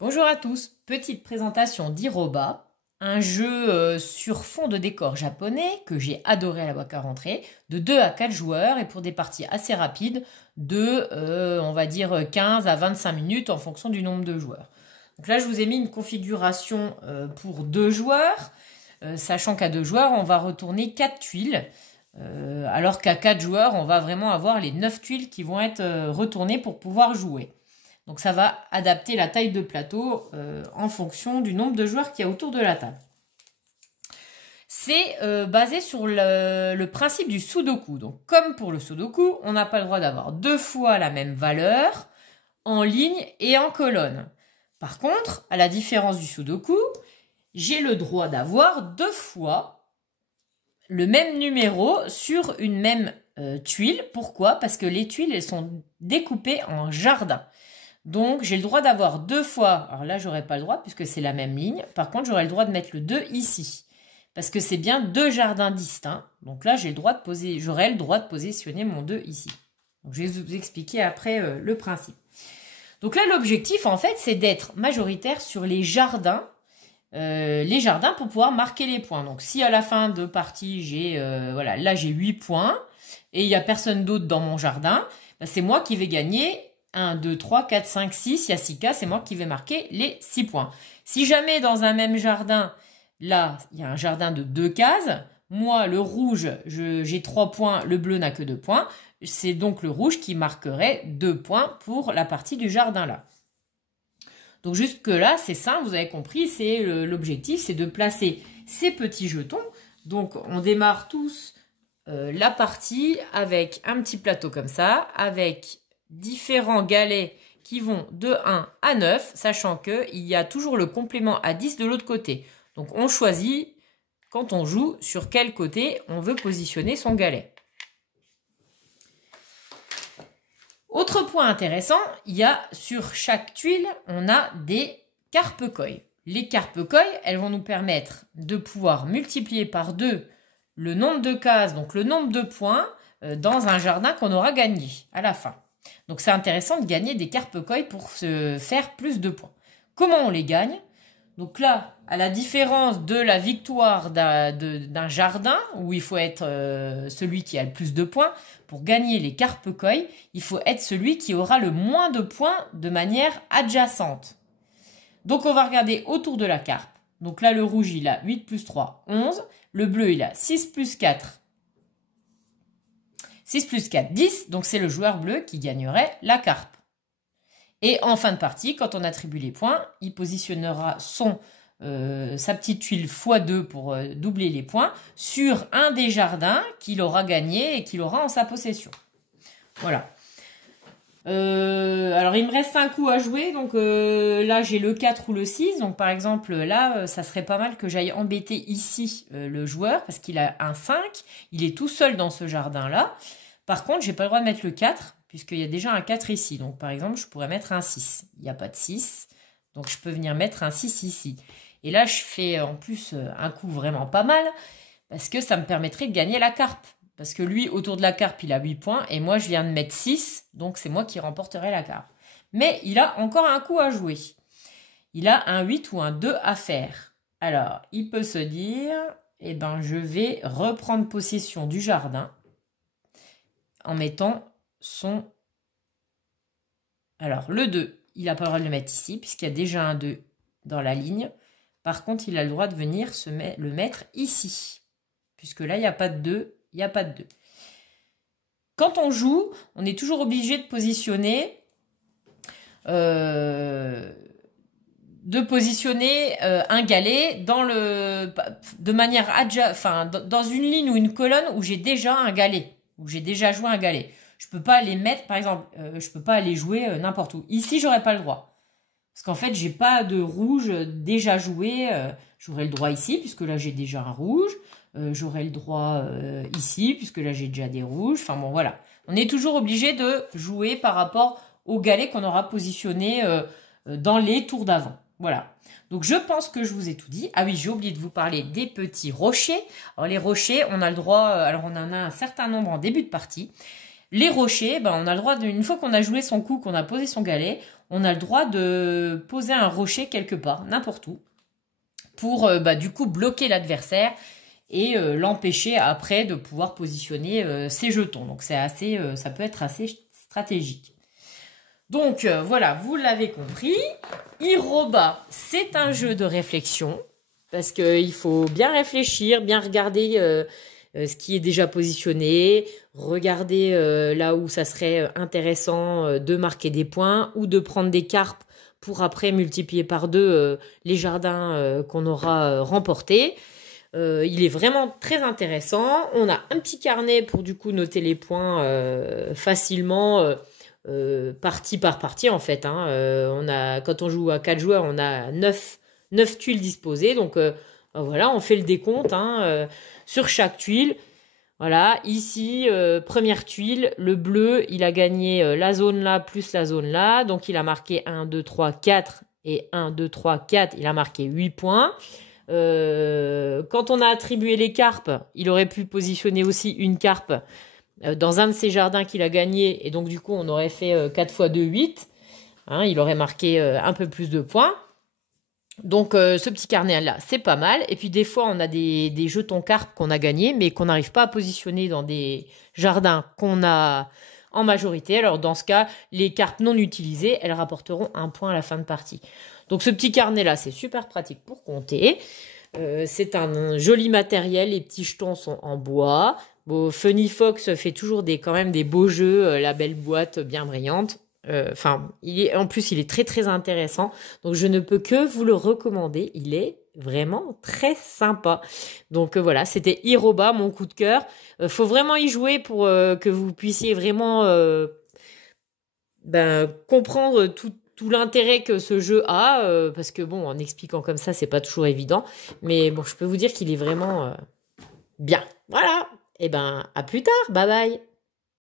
Bonjour à tous, petite présentation d'Iroba, un jeu sur fond de décor japonais que j'ai adoré à la boîte à rentrer, de 2 à 4 joueurs et pour des parties assez rapides de, on va dire, 15 à 25 minutes en fonction du nombre de joueurs. Donc là, je vous ai mis une configuration pour 2 joueurs, sachant qu'à 2 joueurs, on va retourner 4 tuiles, alors qu'à 4 joueurs, on va vraiment avoir les 9 tuiles qui vont être retournées pour pouvoir jouer. Donc ça va adapter la taille de plateau en fonction du nombre de joueurs qu'il y a autour de la table. C'est basé sur le principe du Sudoku. Donc comme pour le Sudoku, on n'a pas le droit d'avoir 2 fois la même valeur en ligne et en colonne. Par contre, à la différence du Sudoku, j'ai le droit d'avoir 2 fois le même numéro sur une même tuile. Pourquoi? Parce que les tuiles, elles sont découpées en jardins. Donc, j'ai le droit d'avoir 2 fois. Alors là, j'aurais pas le droit puisque c'est la même ligne. Par contre, j'aurais le droit de mettre le 2 ici. Parce que c'est bien 2 jardins distincts. Donc là, j'aurais le droit de positionner mon 2 ici. Donc, je vais vous expliquer après le principe. Donc là, l'objectif, en fait, c'est d'être majoritaire sur les jardins pour pouvoir marquer les points. Donc, si à la fin de partie, voilà, là, j'ai 8 points et il n'y a personne d'autre dans mon jardin, ben, c'est moi qui vais gagner 1, 2, 3, 4, 5, 6, il y a 6 cases, c'est moi qui vais marquer les 6 points. Si jamais dans un même jardin, là, il y a un jardin de 2 cases, moi, le rouge, j'ai 3 points, le bleu n'a que 2 points, c'est donc le rouge qui marquerait 2 points pour la partie du jardin là. Donc jusque là, c'est simple, vous avez compris, c'est l'objectif, c'est de placer ces petits jetons. Donc on démarre tous la partie avec un petit plateau comme ça, avec différents galets qui vont de 1 à 9, sachant qu'il y a toujours le complément à 10 de l'autre côté. Donc on choisit, quand on joue, sur quel côté on veut positionner son galet. Autre point intéressant, il y a sur chaque tuile, on a des carpe-koi. Les carpe-koi, elles vont nous permettre de pouvoir multiplier par 2 le nombre de cases, donc le nombre de points dans un jardin qu'on aura gagné à la fin. Donc c'est intéressant de gagner des carpe-koi pour se faire plus de points. Comment on les gagne? Donc là, à la différence de la victoire d'un jardin, où il faut être celui qui a le plus de points, pour gagner les carpe-koi, il faut être celui qui aura le moins de points de manière adjacente. Donc on va regarder autour de la carpe. Donc là, le rouge, il a 8 plus 3, 11. Le bleu, il a 6 plus 4, 6 plus 4, 10, donc c'est le joueur bleu qui gagnerait la carpe. Et en fin de partie, quand on attribue les points, il positionnera sa petite tuile x2 pour doubler les points sur un des jardins qu'il aura gagné et qu'il aura en sa possession. Voilà. Alors, il me reste un coup à jouer, donc là, j'ai le 4 ou le 6. Donc, par exemple, là, ça serait pas mal que j'aille embêter ici le joueur parce qu'il a un 5. Il est tout seul dans ce jardin-là. Par contre, j'ai pas le droit de mettre le 4 puisqu'il y a déjà un 4 ici. Donc, par exemple, je pourrais mettre un 6. Il n'y a pas de 6. Donc, je peux venir mettre un 6 ici. Et là, je fais en plus un coup vraiment pas mal parce que ça me permettrait de gagner la carpe. Parce que lui, autour de la carpe, il a 8 points. Et moi, je viens de mettre 6. Donc, c'est moi qui remporterai la carpe. Mais il a encore un coup à jouer. Il a un 8 ou un 2 à faire. Alors, il peut se dire, eh ben, je vais reprendre possession du jardin en mettant son... Alors, le 2, il n'a pas le droit de le mettre ici, puisqu'il y a déjà un 2 dans la ligne. Par contre, il a le droit de venir le mettre ici. Puisque là, il n'y a pas de 2, il n'y a pas de 2. Quand on joue, on est toujours obligé de positionner... un galet de manière dans une ligne ou une colonne où j'ai déjà un galet, où j'ai déjà joué un galet. Je peux pas les mettre, par exemple, je peux pas aller jouer n'importe où. Ici, j'aurais pas le droit. Parce qu'en fait, j'ai pas de rouge déjà joué. J'aurais le droit ici, puisque là, j'ai déjà un rouge. J'aurais le droit ici, puisque là, j'ai déjà des rouges. Enfin bon, voilà. On est toujours obligé de jouer par rapport au galet qu'on aura positionné dans les tours d'avant. Voilà. Donc, je pense que je vous ai tout dit. Ah oui, j'ai oublié de vous parler des petits rochers. Alors, les rochers, on a le droit... alors, on en a un certain nombre en début de partie. Les rochers, ben, on a le droit, une fois qu'on a joué son coup, qu'on a posé son galet, on a le droit de poser un rocher quelque part, n'importe où, pour du coup bloquer l'adversaire et l'empêcher après de pouvoir positionner ses jetons. Donc c'est assez, ça peut être assez stratégique. Donc voilà, vous l'avez compris, Iroba, c'est un jeu de réflexion, parce qu'il faut bien réfléchir, bien regarder ce qui est déjà positionné, regarder là où ça serait intéressant de marquer des points ou de prendre des cartes pour après multiplier par 2 les jardins qu'on aura remportés. Il est vraiment très intéressant. On a un petit carnet pour du coup noter les points facilement, partie par partie en fait. Quand on joue à 4 joueurs, on a 9 tuiles disposées. Donc voilà, on fait le décompte sur chaque tuile. Voilà, ici, première tuile, le bleu, il a gagné la zone là plus la zone là. Donc il a marqué 1, 2, 3, 4 et 1, 2, 3, 4. Il a marqué 8 points. Quand on a attribué les carpes, il aurait pu positionner aussi une carpe dans un de ses jardins qu'il a gagné. Et donc du coup, on aurait fait 4 x 2, 8. Il aurait marqué un peu plus de points. Donc ce petit carnet là, c'est pas mal. Et puis des fois, on a des jetons carpes qu'on a gagnés, mais qu'on n'arrive pas à positionner dans des jardins qu'on a en majorité. Alors dans ce cas, les cartes non utilisées, elles rapporteront 1 point à la fin de partie. Donc ce petit carnet là, c'est super pratique pour compter. C'est un joli matériel, les petits jetons sont en bois. Bon, Funny Fox fait toujours quand même des beaux jeux, la belle boîte bien brillante. En plus, il est très très intéressant. Donc, je ne peux que vous le recommander. Il est vraiment très sympa. Donc voilà, c'était Iroba, mon coup de cœur. Faut vraiment y jouer pour que vous puissiez vraiment comprendre tout l'intérêt que ce jeu a. Parce que bon, en expliquant comme ça, c'est pas toujours évident. Mais bon, je peux vous dire qu'il est vraiment bien. Voilà. Et à plus tard. Bye bye.